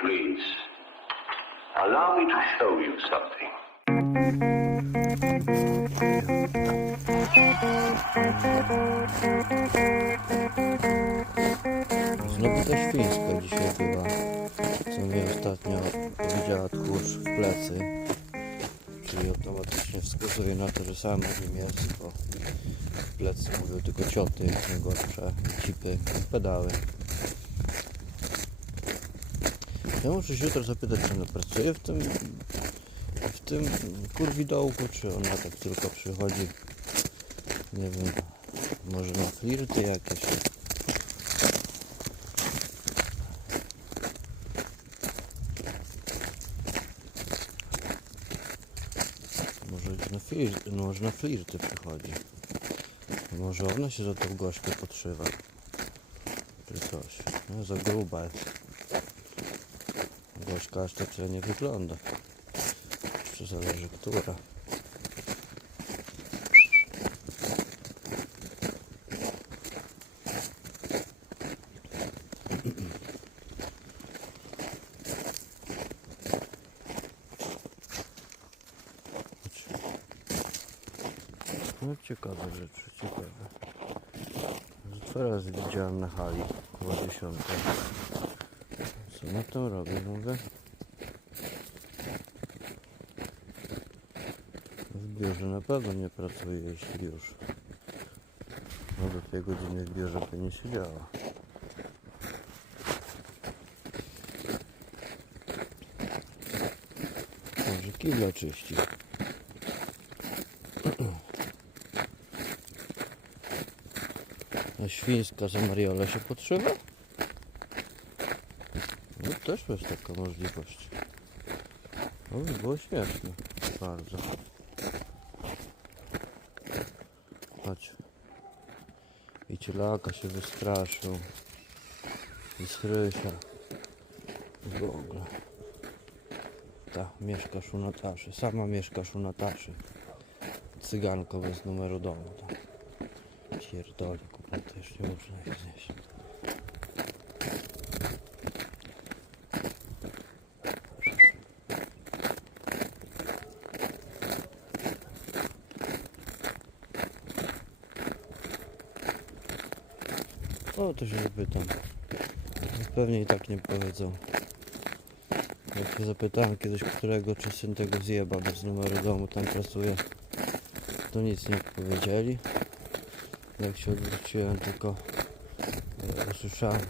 please. Allow me to show you something. Znowu ta świńska dzisiaj była, co mnie ostatnio widziała tchórz w plecy. Czyli automatycznie wskazuje na to, że sam nim jest, bo w plecy mówią tylko cioty najgorsze, cipy, pedały. Ja muszę się jutro zapytać, czy ona pracuje w tym, w tym kurwidołku, czy ona tak tylko przychodzi, nie wiem, może na flirty jakieś. Może na, flir, no, może na flirty przychodzi. Może ona się za tą gośkę podszywa. Czy coś. No, za gruba jest. Gośka aż tak nie wygląda. Czy zależy która. No ciekawe rzeczy, ciekawe. Teraz widziałem na hali koło 10. Co na tym robię, mówię? W biurze na pewno nie pracuje, jeśli już. No do tej godziny w biurze by nie siedziała. Może kibla czyści. A świńska za Mariolę się podszywa? No też jest taka możliwość. To by było śmieszne. Bardzo. Chodź. I cielaka się wystraszył. I strysia. W ogóle. Ta, mieszkasz u Nataszy. Sama mieszkasz u Nataszy. Cyganko bez numeru domu. Tak. Pierdoli, to już nie można ich znieść. O, to się zapytam. Pewnie i tak nie powiedzą. Jak się zapytałem kiedyś którego, czy syn tego zjeba bez numeru domu tam pracuje, to nic nie powiedzieli. Jak się odwróciłem, tylko e, usłyszałem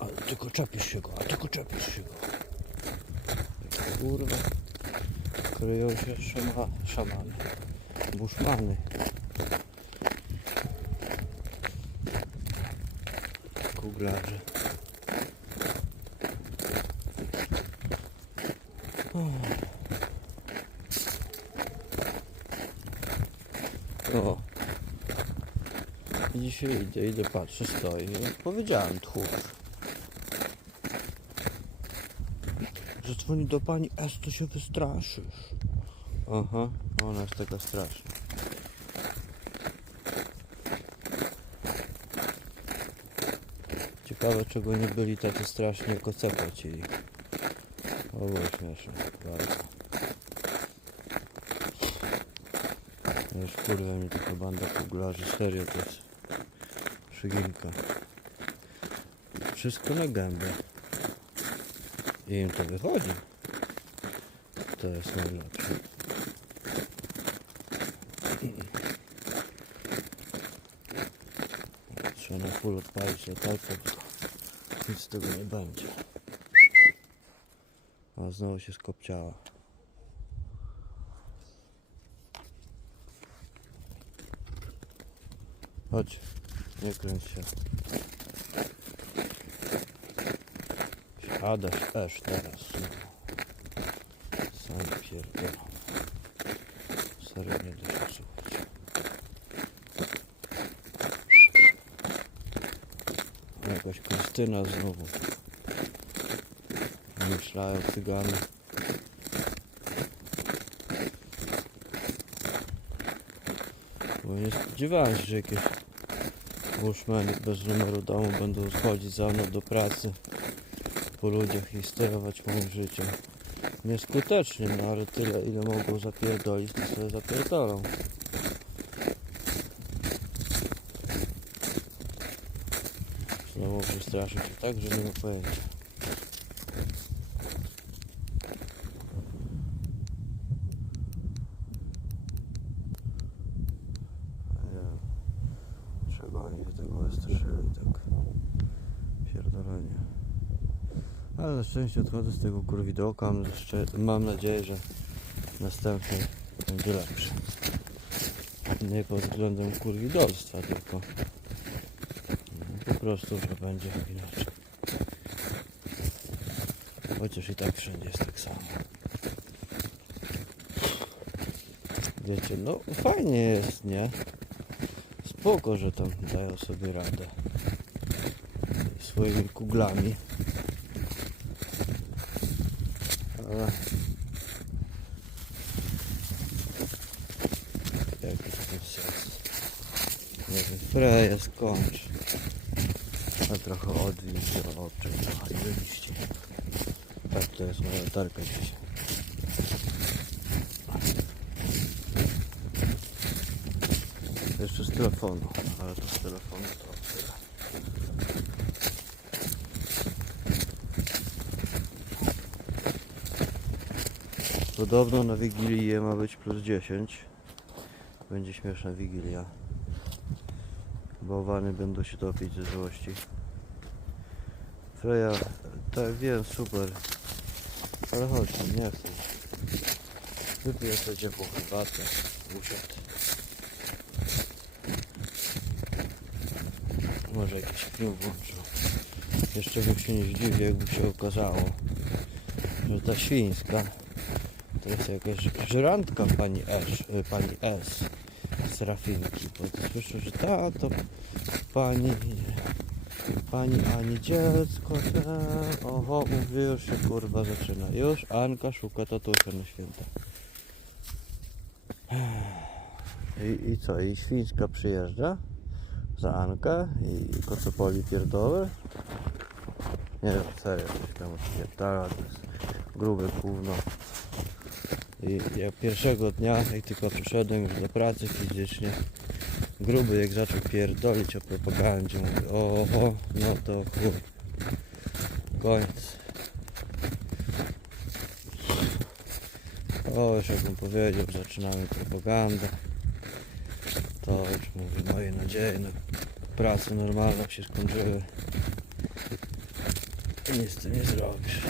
a tylko czepisz się go, a tylko czepisz się go. Kurwa, kryją się szama, szamany, buszmany. Kuglarze. O. Dzisiaj idę, idę, patrzę, stoi. No, powiedziałem tchórz. Że dzwoni do pani to się wystraszysz. Aha, ona jest taka straszna. Ciekawe, czego nie byli tacy straszni, jak OC płacili. O, śmieszne, bardzo. Już kurwa mnie tylko banda kuglarzy, serio to jest przyginka. Wszystko na gębę. I im to wychodzi. To jest najlepsze. Trzeba na full odpalić latarkę, nic z tego nie będzie. A znowu się skopciała. Chodź, nie kręć się. Siadasz też teraz. Sam pierdolę. Serio nie da się słuchać. Jakaś Krystyna znowu. Myślają cygany. Bo nie spodziewałem się, że jakieś bushmeny bez numeru domu będą schodzić za mną do pracy. po ludziach i sterować moim życiem. Nieskutecznie, no ale tyle ile mogą zapierdolić, to sobie zapierdolą. Znowu przestraszyć się tak, że nie ma pojęcia. Nie oni się tego wystraszyli, tak pierdolenie. Ale na szczęście odchodzę z tego kurwidołka, mam, nadzieję, że następny będzie lepszy. Nie pod względem kurwidolstwa, tylko prostu, że będzie inaczej. Chociaż i tak wszędzie jest tak samo. Wiecie, no fajnie jest, nie? Spoko, że tam dają sobie radę swoimi kuglami. Ale jaki to sens? Freję skończ. A trochę oczy. Aha, i byliście. Tak, to jest moja latarka dzisiaj. Jeszcze z telefonu, ale to z telefonu to tyle. Podobno na Wigilię ma być plus 10. Będzie śmieszna Wigilia. Bałwany będą się topić ze złości. Freja, tak wiem, super. Ale chodź nie chcę. Wypiję sobie ciepłą herbatę. Usiadł. Może jakiś film włączył. Jeszcze bym się nie zdziwił, jakby się okazało, że ta świńska to jest jakaś żerantka pani S, y, pani S z Rafinki, bo słyszę, że ta to pani pani Ani dziecko, te, oho, mówię, już się kurwa zaczyna. Już Anka szuka tatusia na święta. I, I co, i świńska przyjeżdża za Ankę i kocopoli pierdoły? Nie wiem, serio, coś tam odpierdala, to jest grube gówno. I ja pierwszego dnia, jak tylko przyszedłem już do pracy fizycznie, gruby jak zaczął pierdolić o propagandzie, mówię, oho, no to chuj, koniec. O, już jakbym powiedział, zaczynamy propagandę, to już mówię, moje nadzieje na pracę normalną się skończyły. Nic ty nie zrobisz.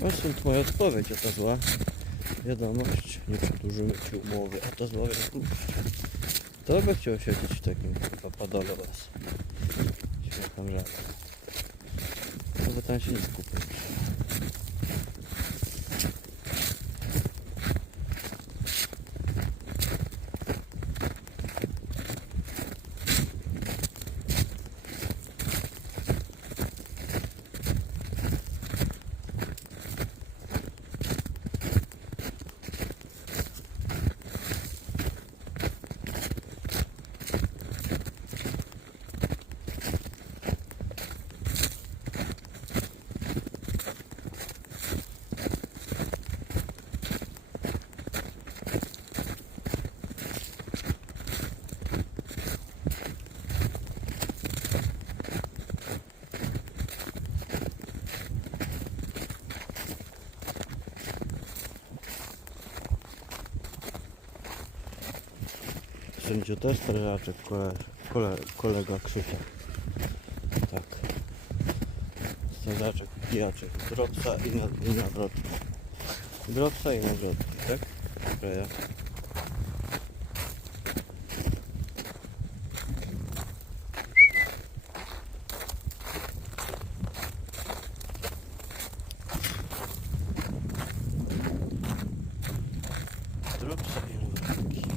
No stąd moja odpowiedź, a ta zła wiadomość. Nie przedłużymy ci umowy, a ta zła wiadomość. To by chciał siedzieć w takim kurwa padole was. Śmiecham żart. No bo tam się nic kupić. Wszędzie też strażaczek, kole, kole, kolega Krzysia. Tak. Strażaczek, pijaczek, dropsa i, na, i. Dropsa i nawrotki, tak? Freja. Dropsa i nawrotki.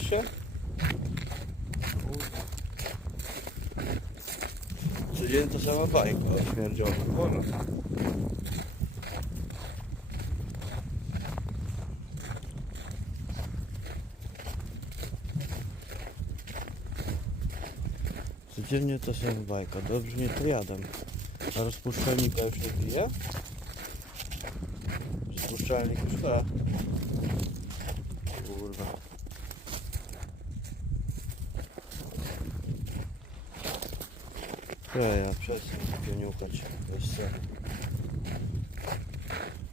Spałaś się? Coś Codziennie to sama bajka śmierdziowym. Wolno. Codziennie to sama bajka. Dobrze nie to jadam. A rozpuszczalnika już nie pije? Rozpuszczalnik już da. Kurwa. Ja, przestań sobie niukać. Bez sensu. Po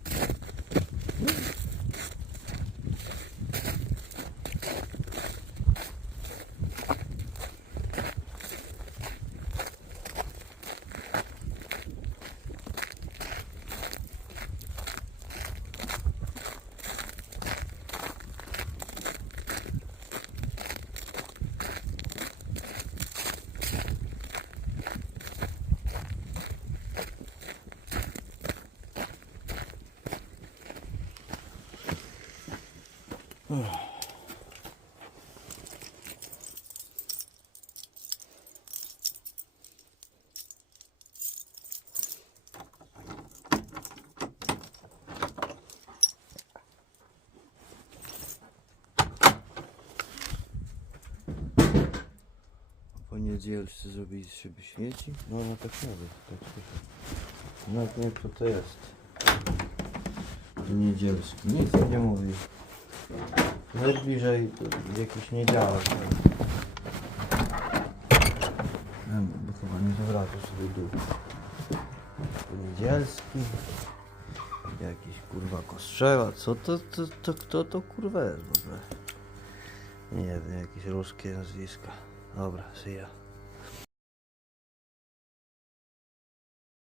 niedzielsce zrobili z siebie śmieci? No, no tak mówię. Tak, tak. No nie kto to jest. Niedzielski. Nic nie mówi. Najbliżej jakiś. Nie, bo chyba nie zawraca sobie duch. Niedzielski. Jakiś kurwa kostrzeła. Co to, to, to, kto to kurwa jest w ogóle? Nie wiem, jakieś ruskie nazwiska. Dobra, see ya.